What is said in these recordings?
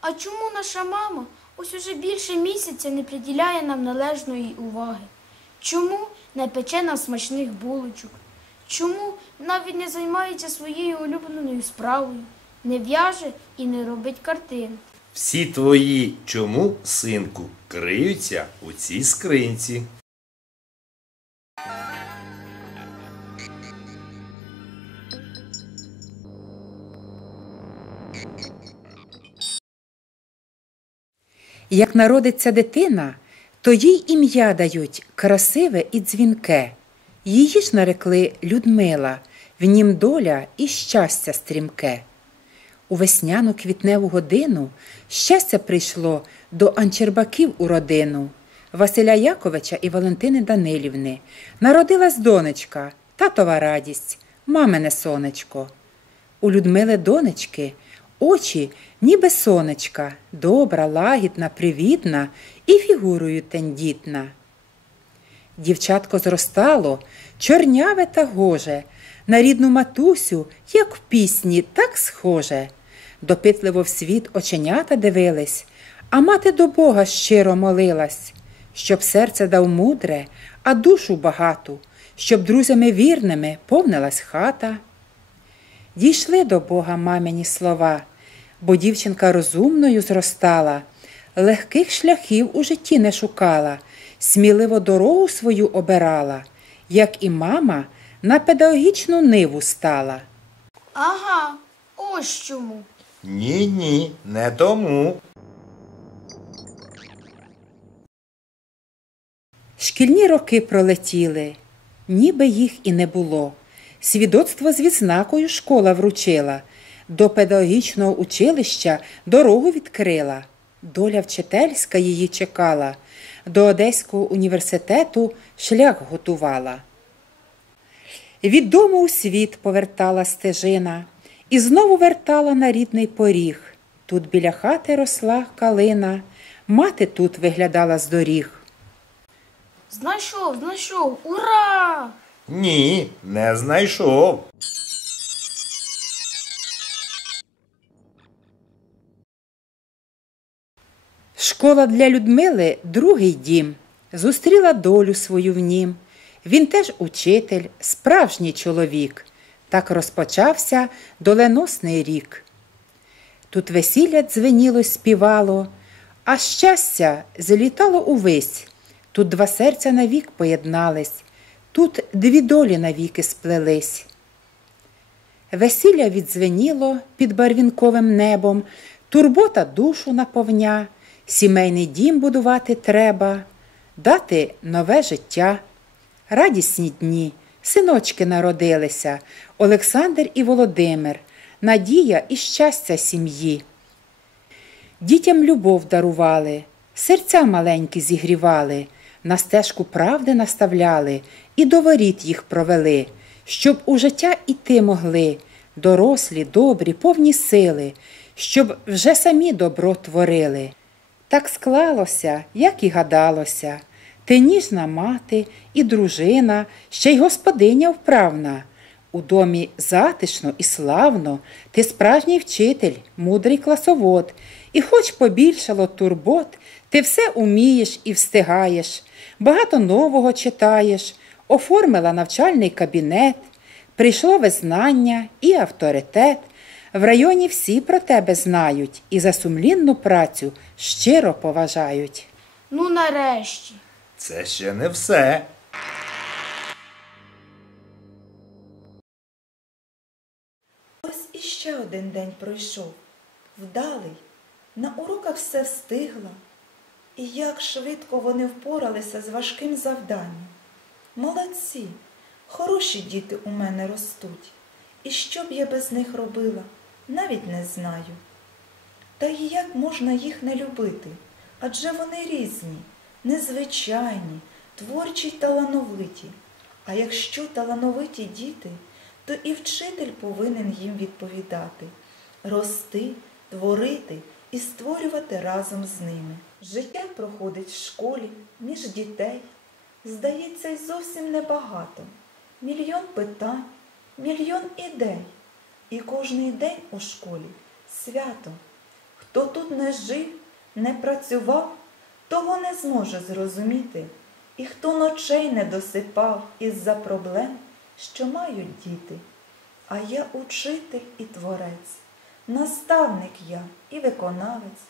А чому наша мама ось уже більше місяця не приділяє нам належної уваги? Чому не пече нам смачних булочок? Чому навіть не займається своєю улюбленою справою, не в'яже і не робить картин? Всі твої чому, синку, криються у цій скринці. Як народиться дитина, то їй ім'я дають красиве і дзвінке. Її ж нарекли Людмила, в нім доля і щастя стрімке. У весняну квітневу годину щастя прийшло до Анчербаків у родину Василя Яковича і Валентини Данилівни. Народилась донечка, татова радість, мамине сонечко. У Людмили донечки очі, ніби сонечка, добра, лагідна, привітна і фігурою тендітна. Дівчатко зростало, чорняве та гоже, на рідну матусю, як в пісні, так схоже. Допитливо в світ оченята дивились, а мати до Бога щиро молилась, щоб серце дав мудре, а душу багату, щоб друзями вірними повнилась хата. Дійшли до Бога мамині слова, бо дівчинка розумною зростала, легких шляхів у житті не шукала, сміливо дорогу свою обирала, як і мама на педагогічну ниву стала. Ага, ось чому. Ні, ні, не тому. Шкільні роки пролетіли, ніби їх і не було. Свідоцтво з відзнакою школа вручила, до педагогічного училища дорогу відкрила. Доля вчительська її чекала, до Одеського університету шлях готувала. Від дому у світ повертала стежина і знову вертала на рідний поріг. Тут біля хати росла калина, мати тут виглядала з доріг. Знайшов, знайшов, ура! Ні, не знайшов. Школа для Людмили другий дім. Зустріла долю свою в нім. Він теж учитель, справжній чоловік. Так розпочався доленосний рік. Тут весілля дзвеніло, співало, а щастя злітало увесь. Тут два серця навік поєднались, тут дві долі навіки сплелись. Весілля відзвеніло під барвінковим небом, турбота душу наповня, сімейний дім будувати треба, дати нове життя. Радісні дні, синочки народилися, Олександр і Володимир, надія і щастя сім'ї. Дітям любов дарували, серця маленькі зігрівали, на стежку правди наставляли і до воріт їх провели, щоб у життя іти могли, дорослі, добрі, повні сили, щоб вже самі добро творили. Так склалося, як і гадалося. Ти ніжна мати і дружина, ще й господиня вправна. У домі затишно і славно, ти справжній вчитель, мудрий класовод, і хоч побільшало турбот, ти все умієш і встигаєш, багато нового читаєш, оформила навчальний кабінет, прийшло визнання і авторитет. В районі всі про тебе знають і за сумлінну працю щиро поважають. Ну нарешті. Це ще не все. Ось іще один день пройшов, вдалий, на уроках все встигла. І як швидко вони впоралися з важким завданням. Молодці, хороші діти у мене ростуть. І що б я без них робила, навіть не знаю. Та й як можна їх не любити? Адже вони різні, незвичайні, творчі й талановиті. А якщо талановиті діти, то і вчитель повинен їм відповідати, рости, творити і створювати разом з ними. Життя проходить в школі, між дітей. Здається, й зовсім небагато. Мільйон питань, мільйон ідей. І кожний день у школі свято. Хто тут не жив, не працював, того не зможе зрозуміти. І хто ночей не досипав із-за проблем, що мають діти. А я учитель і творець, наставник я і виконавець,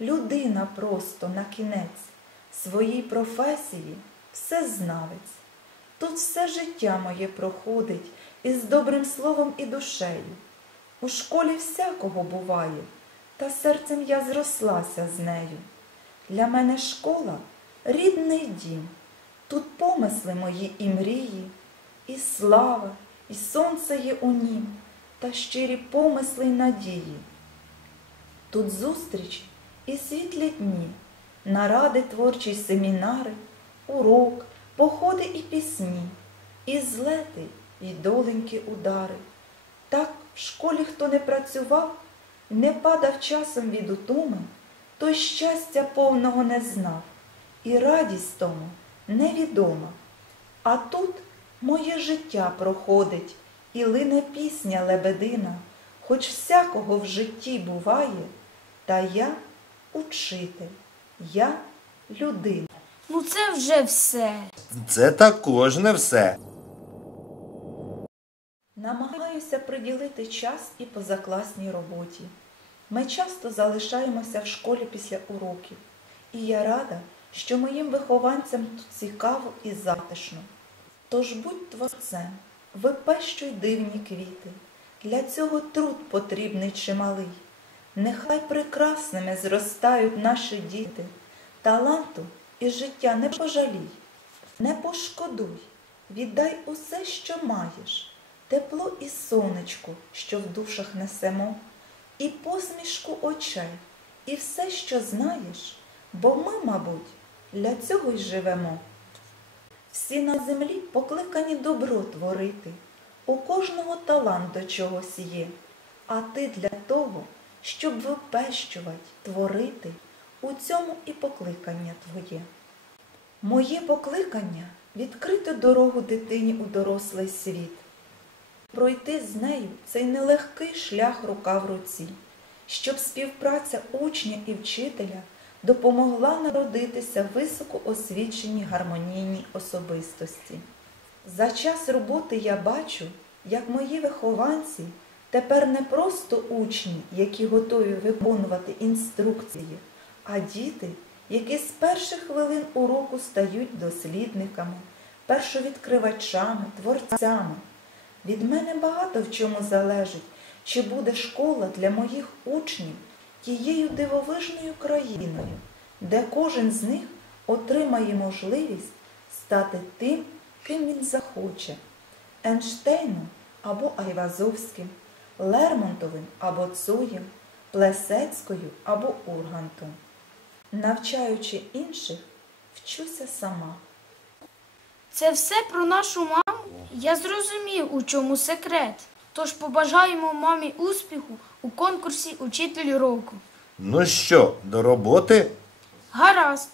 людина просто на кінець, своїй професії всезнавець. Тут все життя моє проходить із добрим словом і душею. У школі всякого буває, та серцем я зрослася з нею. Для мене школа рідний дім. Тут помисли мої і мрії, і слава, і сонце є у нім, та щирі помисли й надії. Тут зустріч і світлі дні, наради творчі семінари, урок, походи і пісні, і злети, і доленькі удари. Так в школі хто не працював, не падав часом від утоми, той щастя повного не знав, і радість тому невідома. А тут моє життя проходить, і лине пісня лебедина, хоч всякого в житті буває, та я учитель, я людина. Ну це вже все. Це також не все. Намагаюся приділити час і позакласній роботі. Ми часто залишаємося в школі після уроків, і я рада, що моїм вихованцям тут цікаво і затишно. Тож будь творцем, випещуй дивні квіти. Для цього труд потрібний чималий. Нехай прекрасними зростають наші діти. Таланту і життя не пожалій, не пошкодуй, віддай усе, що маєш, тепло і сонечко, що в душах несемо, і посмішку очей, і все, що знаєш, бо ми, мабуть, для цього й живемо. Всі на землі покликані добро творити, у кожного талант до чогось є, а ти для того, щоб випещувати, творити, у цьому і покликання твоє. Моє покликання відкрити дорогу дитині у дорослий світ, пройти з нею цей нелегкий шлях рука в руці, щоб співпраця учня і вчителя допомогла народитися високоосвіченій гармонійній особистості. За час роботи я бачу, як мої вихованці тепер не просто учні, які готові виконувати інструкції, а діти, які з перших хвилин уроку стають дослідниками, першовідкривачами, творцями. Від мене багато в чому залежить, чи буде школа для моїх учнів тією дивовижною країною, де кожен з них отримає можливість стати тим, ким він захоче Ейнштейном або Айвазовським, Лермонтовим або Цоєм, Плесецькою або Ургантом. Навчаючи інших, вчуся сама. Це все про нашу маму. Я зрозумів, у чому секрет. Тож побажаємо мамі успіху у конкурсі Учитель року. Ну що, до роботи? Гаразд.